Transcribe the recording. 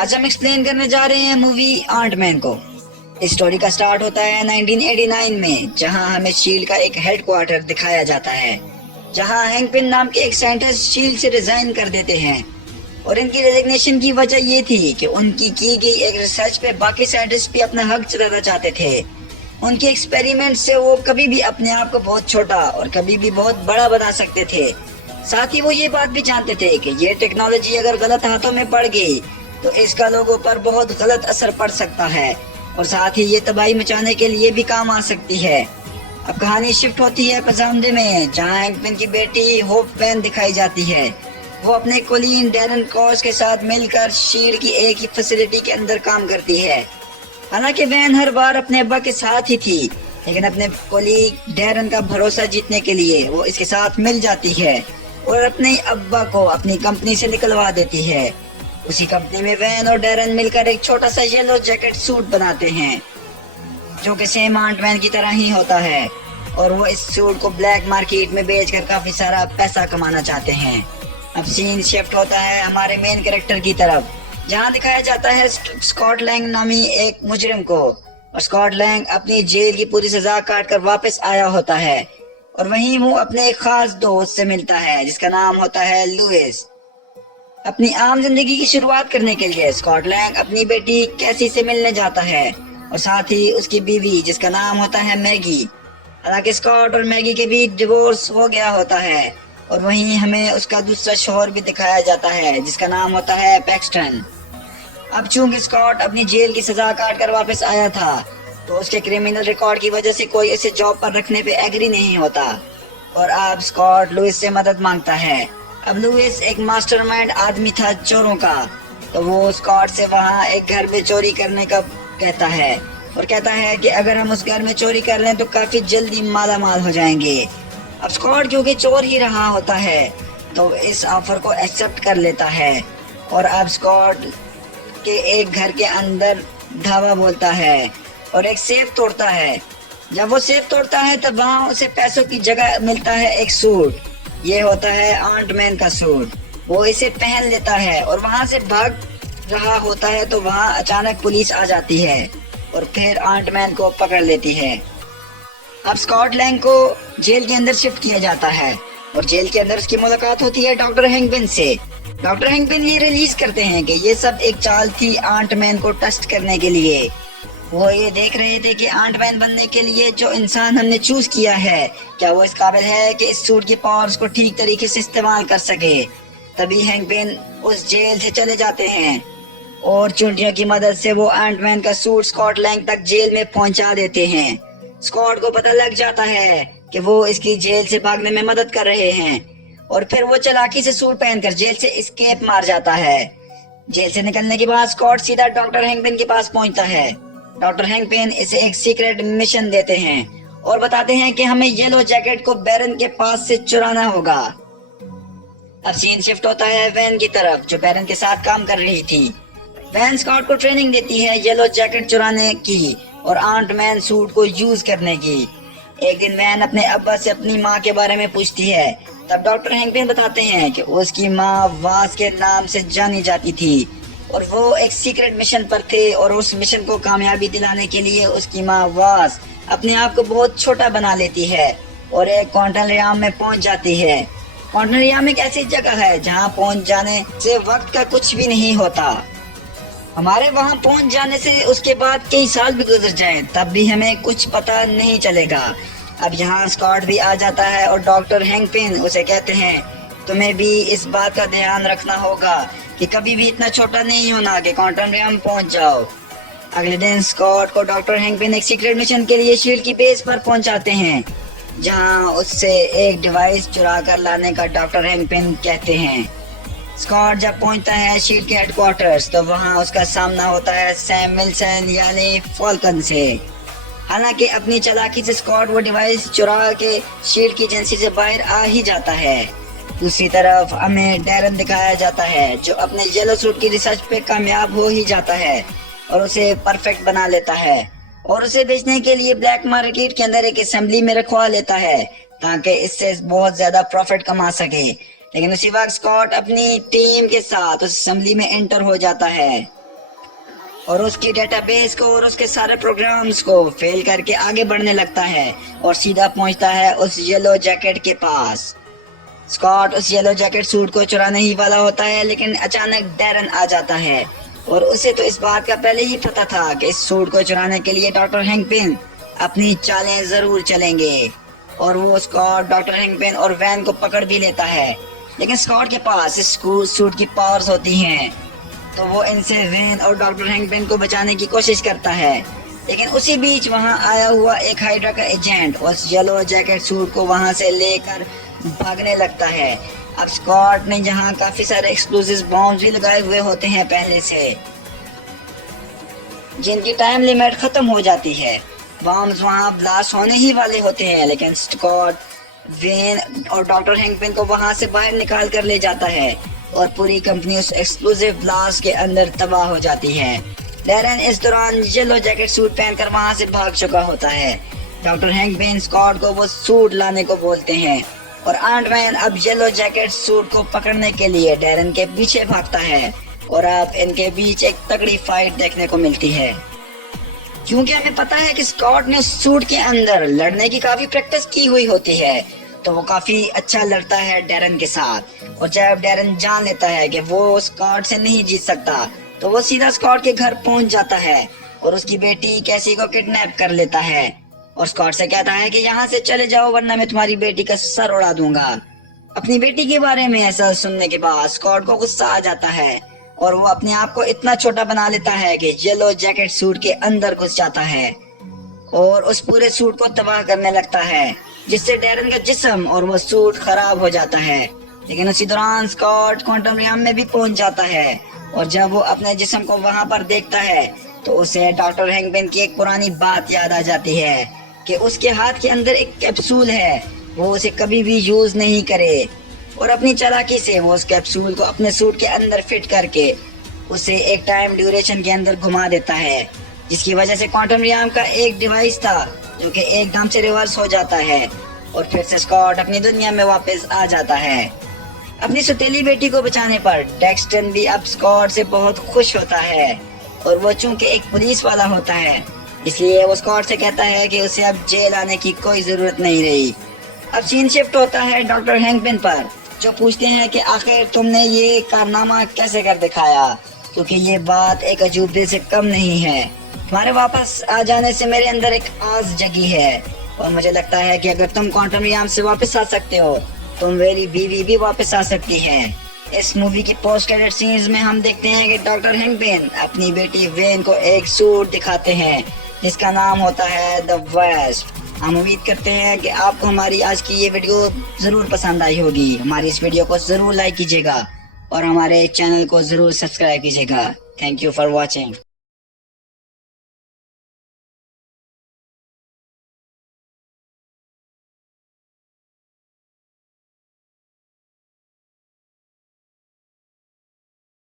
आज हम एक्सप्लेन करने जा रहे हैं मूवी आंट मैन को। इस स्टोरी का स्टार्ट होता है 1989 में, जहां हमें शील्ड का एक हेडक्वार्टर दिखाया जाता है, जहां हैंक पिन नाम के एक साइंटिस्ट शील्ड से रिजाइन कर देते हैं। और इनकी रेजिग्नेशन की वजह ये थी कि उनकी की गई एक रिसर्च पे बाकी साइंटिस्ट भी अपना हक जताना चाहते थे। उनके एक्सपेरिमेंट से वो कभी भी अपने आप को बहुत छोटा और कभी भी बहुत बड़ा बना सकते थे। साथ ही वो ये बात भी जानते थे कि ये टेक्नोलॉजी अगर गलत हाथों में पड़ गई तो इसका लोगों पर बहुत गलत असर पड़ सकता है, और साथ ही ये तबाही मचाने के लिए भी काम आ सकती है। अब कहानी शिफ्ट होती है पजामदे में, जहाँ हैंक पिन की बेटी होप पेन दिखाई जाती है। वो अपने कोलीन डैरन कॉस के साथ मिलकर शील्ड की एक ही फैसिलिटी के अंदर काम करती है। हालांकि वैन हर बार अपने अब्बा के साथ ही थी, लेकिन अपने कोलीग डैरन का भरोसा जीतने के लिए वो इसके साथ मिल जाती है और अपने अब्बा को अपनी कंपनी से निकलवा देती है। उसी कंपनी में वैन और डैरन मिलकर एक छोटा सा येलो जैकेट सूट बनाते हैं, जो कि सेम आंट मैन की तरह ही होता है, और वो इस सूट को ब्लैक मार्केट में बेचकर काफी सारा पैसा कमाना चाहते हैं। अब सीन शिफ्ट होता है हमारे मेन कैरेक्टर की तरफ, जहाँ दिखाया जाता है स्कॉट लैंग नामी एक मुजरिम को। और स्कॉट लैंग अपनी जेल की पूरी सजा काट कर वापस आया होता है, और वहीं वो अपने एक खास दोस्त से मिलता है जिसका नाम होता है लुइस। अपनी आम जिंदगी की शुरुआत करने के लिए स्कॉट लैंग अपनी बेटी कैसी से मिलने जाता है, और साथ ही उसकी बीवी जिसका नाम होता है मैगी। हालांकि स्कॉट और मैगी के बीच डिवोर्स हो गया होता है, और वहीं हमें उसका दूसरा शौहर भी दिखाया जाता है जिसका नाम होता है पैक्सटन। अब चूंकि स्कॉट अपनी जेल की सजा काट कर वापस आया था, तो उसके क्रिमिनल रिकॉर्ड की वजह से कोई इसे जॉब पर रखने पे एग्री नहीं होता, और अब स्कॉट लुइस से मदद मांगता है। अब लुइस एक मास्टरमाइंड आदमी था चोरों का, तो वो स्कॉट से वहाँ एक घर में चोरी करने का कहता है, और कहता है कि अगर हम उस घर में चोरी कर लें तो काफी जल्दी माला माल हो जाएंगे। अब स्कॉट क्योंकि चोर ही रहा होता है, तो इस ऑफर को एक्सेप्ट कर लेता है, और अब स्कॉट के एक घर के अंदर धावा बोलता है और एक सेफ तोड़ता है। जब वो सेफ तोड़ता है तब वहाँ उसे पैसों की जगह मिलता है एक सूट। ये होता है आंट मैन का सूट। वो इसे पहन लेता है और वहाँ से भाग रहा होता है, तो वहाँ अचानक पुलिस आ जाती है और फिर आंट मैन को पकड़ लेती है। अब स्कॉट लैंग को जेल के अंदर शिफ्ट किया जाता है, और जेल के अंदर उसकी मुलाकात होती है डॉक्टर हैंक पिन से। डॉक्टर हैंक पिन ये रिलीज करते हैं कि ये सब एक चाल थी आंट मैन को टेस्ट करने के लिए। वो ये देख रहे थे कि आंट मैन बनने के लिए जो इंसान हमने चूज किया है, क्या वो इस काबिल है कि इस सूट की पावर्स को ठीक तरीके से इस्तेमाल कर सके। तभी हैंक पिन उस जेल से चले जाते हैं, और चुंटियों की मदद से वो आंट मैन का सूट स्कॉट लैंग तक जेल में पहुंचा देते हैं। स्कॉट को पता लग जाता है कि वो इसकी जेल से भागने में मदद कर रहे हैं, और फिर वो चालाकी से सूट पहनकर जेल से एस्केप मार जाता है। जेल से निकलने के बाद स्कॉट सीधा डॉक्टर हैंक पिन के पास पहुंचता है। डॉक्टर हैंक पिन इसे एक सीक्रेट मिशन देते हैं और बताते हैं कि हमें येलो जैकेट को बैरन के पास से चुराना होगा। अब सीन शिफ्ट होता है वैन की तरफ, जो बैरन के साथ काम कर रही थी। वैन स्कॉट को ट्रेनिंग देती है येलो जैकेट चुराने की और आंट मैन सूट को यूज करने की। एक दिन वैन अपने अब्बा से अपनी माँ के बारे में पूछती है, तब डॉक्टर हैंक पिन बताते हैं कि उसकी माँ वास के नाम से जानी जाती थी, और वो एक सीक्रेट मिशन पर थे, और उस मिशन को कामयाबी दिलाने के लिए उसकी माँ वास अपने आप को बहुत छोटा बना लेती है और एक क्वांटलियाम में पहुंच जाती है। क्वांटलियाम एक ऐसी जगह है जहां पहुंच जाने से वक्त का कुछ भी नहीं होता। हमारे वहां पहुंच जाने से उसके बाद कई साल भी गुजर जाएं, तब भी हमें कुछ पता नहीं चलेगा। अब यहाँ स्कॉट भी आ जाता है, और डॉक्टर हैंक पिन उसे कहते हैं, तुम्हें भी इस बात का ध्यान रखना होगा कि कभी भी इतना छोटा नहीं होना कि क्वांटलियाम पहुंच जाओ। अगले दिन स्कॉट को डॉक्टर हैंक पिन एक सीक्रेट मिशन के लिए शील्ड की बेस पर पहुंचाते हैं, जहां उससे एक डिवाइस चुरा कर लाने का डॉक्टर हैंक पिन कहते हैं। स्कॉट जब पहुंचता है शील्ड के हेडक्वार्टर्स, तो वहां उसका सामना होता है सैम विल्सन यानी फॉल्कन से। हालांकि अपनी चालाकी से स्कॉट वो डिवाइस चुरा के शील्ड की एजेंसी से बाहर आ ही जाता है। दूसरी तरफ हमें डैरन दिखाया जाता है, जो अपने येलो सूट की रिसर्च पे कामयाब हो ही जाता है और उसे परफेक्ट बना लेता है, और उसे बेचने के लिए ब्लैक मार्केट के अंदर एक असेंबली में रखवा लेता है, ताकि इससे बहुत ज्यादा प्रॉफिट कमा सके। लेकिन उसी वक्त स्कॉट अपनी टीम के साथ उस असेंबली में एंटर हो जाता है, और उसकी डेटाबेस को और उसके सारे प्रोग्राम्स को फेल करके आगे बढ़ने लगता है और सीधा पहुंचता है उस येलो जैकेट के पास। स्कॉट उस येलो जैकेट सूट को चुराने ही वाला होता है, लेकिन अचानक डैरन आ जाता है और उसे तो इस बात का पहले ही पता था कि इस सूट को चुराने के लिए डॉक्टर हैंकपिन अपनी चालें जरूर चलेंगे। और वो स्कॉट, डॉक्टर हैंकपिन और वैन को पकड़ भी लेता है, लेकिन स्कॉट के पास इस सूट की पावर्स होती हैं, तो वो इनसे वैन और डॉक्टर हैंकपिन को बचाने की कोशिश करता है। लेकिन उसी बीच वहां आया हुआ एक हाइड्रा का एजेंट उस येलो जैकेट सूट को वहां से लेकर भागने लगता है। अब स्कॉट ने जहां काफी सारे एक्सप्लोसिव बॉम्ब भी लगाए हुए होते हैं पहले से, जिनकी टाइम लिमिट खत्म हो जाती है। बॉम्ब्स वहां ब्लास्ट होने ही वाले होते हैं, लेकिन स्कॉट, वेन और डॉक्टर हैंकपिन को वहां से बाहर निकाल कर ले जाता है और पूरी कंपनी उस एक्सप्लोसिव ब्लास्ट के अंदर तबाह हो जाती है। डैरन इस दौरान येलो जैकेट सूट पहनकर वहां से भाग चुका होता है। डॉक्टर हैंकपिन स्कॉट को वो सूट लाने को बोलते हैं और आंट-मैन अब येलो जैकेट सूट को पकड़ने के लिए डैरन के पीछे भागता है और अब इनके बीच एक तगड़ी फाइट देखने को मिलती है, क्योंकि हमें पता है कि स्कॉट ने सूट के अंदर लड़ने की काफी प्रैक्टिस की हुई होती है, तो वो काफी अच्छा लड़ता है डैरन के साथ। और जब डैरन जान लेता है कि वो स्कॉट से नहीं जीत सकता, तो वो सीधा स्कॉट के घर पहुंच जाता है और उसकी बेटी कैसी को किडनैप कर लेता है और स्कॉट से कहता है कि यहाँ से चले जाओ वरना मैं तुम्हारी बेटी का सर उड़ा दूंगा। अपनी बेटी के बारे में ऐसा सुनने के बाद स्कॉट को गुस्सा आ जाता है और वो अपने आप को इतना छोटा बना लेता है कि येलो जैकेट सूट के अंदर घुस जाता है और उस पूरे सूट को तबाह करने लगता है, जिससे डैरन का जिस्म और वो सूट खराब हो जाता है। लेकिन उसी दौरान स्कॉट क्वांटम रियम में भी पहुंच जाता है और जब वो अपने जिस्म को वहां पर देखता है तो उसे डॉक्टर हैंकपिन की एक पुरानी बात याद आ जाती है कि उसके हाथ के अंदर एक कैप्सूल है, वो उसे कभी भी यूज नहीं करे और अपनी चालाकी से वो उस कैप्सूल को अपने सूट के अंदर फिट करके उसे एक टाइम ड्यूरेशन के अंदर घुमा देता है, जिसकी वजह से क्वांटम रियम का एक डिवाइस था जो कि एकदम से रिवर्स हो जाता है और फिर से स्कॉट अपनी दुनिया में वापस आ जाता है। अपनी सौतेली बेटी को बचाने पर डेक्स्टन भी अब स्कॉट से बहुत खुश होता है और वो चूंकि एक पुलिस वाला होता है, इसलिए वो स्कॉट से कहता है कि उसे अब जेल आने की कोई जरूरत नहीं रही। अब सीन शिफ्ट होता है डॉक्टर हैंकपिन पर, जो पूछते हैं कि आखिर तुमने ये कारनामा कैसे कर दिखाया, क्योंकि ये बात एक अजूबे से कम नहीं है। तुम्हारे वापस आ जाने से मेरे अंदर एक आस जगी है और मुझे लगता है कि अगर तुम क्वांटम रियम से वापस आ सकते हो तो मेरी बीवी भी वापस आ सकती है। इस मूवी की पोस्ट क्रेडिट सीन्स में हम देखते हैं कि डॉक्टर हैंकपिन अपनी बेटी वेन को एक सूट दिखाते हैं जिसका नाम होता है द वेस्ट। हम उम्मीद करते हैं कि आपको हमारी आज की ये वीडियो जरूर पसंद आई होगी। हमारी इस वीडियो को जरूर लाइक कीजिएगा और हमारे चैनल को जरूर सब्सक्राइब कीजिएगा। Thank you for watching.